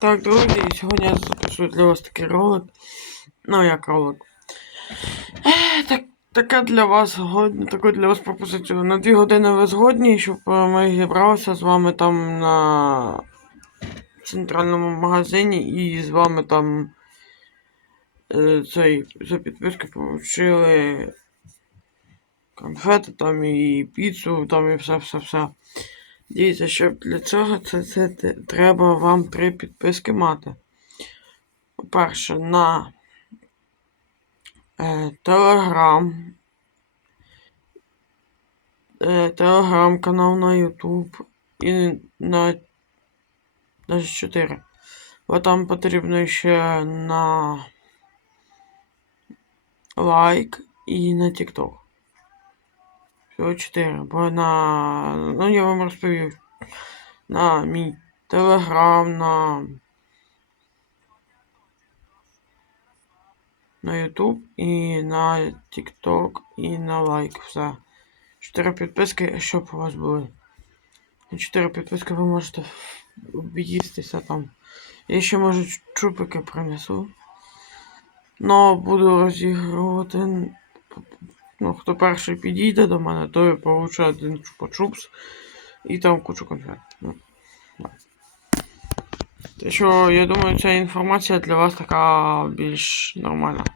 Так, друзі, сьогодні я запишу для вас такий ролик. Ну, як ролик. Так, таке для вас таку для вас пропозицію. На дві години ви згодні, щоб е, ми зібралися з вами там на центральному магазині і з вами там е, цей за підписки получили конфети там і піцу, там і все-все-все. Дивіться, щоб для цього це, це, треба вам три підписки мати. По-перше, на е, Telegram. Е, Telegram канал на YouTube і на навіть 4. Бо там потрібно ще на лайк і на TikTok. Всього 4. Бо на. Ну, я вам розповів. На мій Telegram, на. На YouTube і на TikTok і на лайк. Все. Чотири підписки, щоб у вас були. На чотири підписки ви можете об'їстися там. Я ще може чупики принесу. Но буду розігрувати. Ну, хто перший підійде до мене, той получає один чупа-чупс і там кучу конфет. Ну. Те, що я думаю, ця інформація для вас така більш нормальна.